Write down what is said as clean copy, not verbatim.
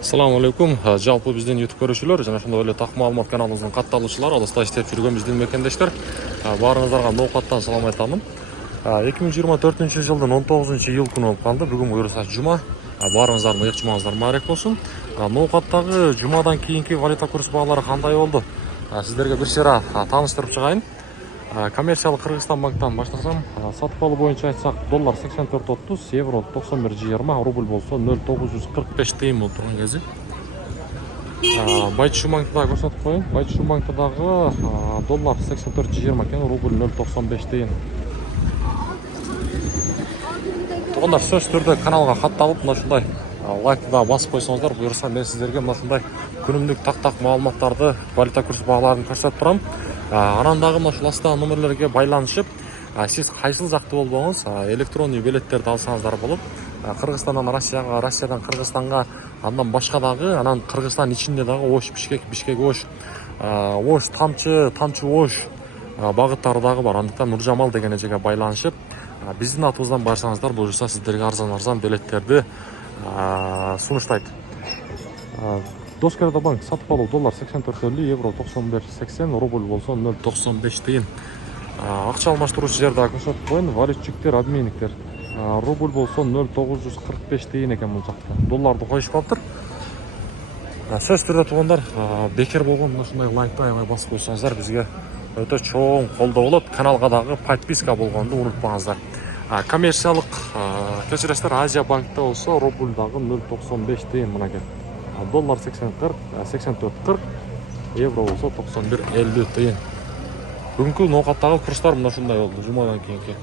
Assalamu алейкум. Жалпы бизден YouTube көрүүчүлөр жана ошондой эле так маалымат каналыбыздын катталуучулары, алыста иштеп жүргөн биздин мекендештер, баарыңыздарга ноокаттан салам айтамын. 2024 жылдын 19 июл күнү болуп калды. Бүгүн буюрса жума. Баарыңыздардын ыйык жумаңыздар маарек болсун. Ноокаттагы жумадан кийинки валюта курс баалары кандай болду? Сиздерге бир чара тааныштырып чыгайын. Коммерциялык Кыргызстан банктан баштасам, сатып алуу боюнча айтсак, доллар 84.30, евро 91.20, рубль болсо 0.945 тыйын болуп турган кези. Байчу банкта көрсөтүп коеюн. Байчу банктагы доллар 84.20 экен, рубль 0.95 тыйын. Туугандар, сөз түрдө каналга катталып, мына ушундай лайкты да басып койсоңуздар, буюрса мен сиздерге мына ушундай күнүмдүк так маалыматтарды, валюта курс бааларын көрсөтүп турам. Анан дагы мына ушул астагы номерлерге байланышып, сиз кайсыл жакты болбоңуз, электрондуу билеттерди алсаңыздар болот. Кыргызстандан Россияга, Россиядан Кыргызстанга, андан башка дагы, анан Кыргызстан ичинде дагы Ош, Бишкек, Бишкек Ош, Ош Тамчы, Тамчы Ош багыттары дагы бар. Андыктан Нуржамал деген эжеге байланышып, биздин атыбыздан барсаңыздар, буюрса сиздерге арзан билеттерди сунуштайт. Доскерда банк сатып алуу доллар 84.50, евро 91.80, рубль болсо 0.95 тыйын. Акча алмаштыруучу жерде көрсөтүп коеюн, валютчиктер, обменниктер. Рубль болсо 0.945 тыйын экен бул жакта. Долларды коюшпаптыр. Сөз түрдө туугандар, бекер болгон ушундай лайкты аябай басып койсоңуздар бизге өтө чоң колдоо болот. Каналга дагы подписка болгонду унутпаңыздар. Коммерциялык кечиресиздер, Азия банкта болсо рубль дагы 0.95 тыйын мынакей. Доллар 84.40, евро болсо 91.50 тыйын. Бүгүнкү ноокаттагы курстар мына ушундай болду жумадан кийинки.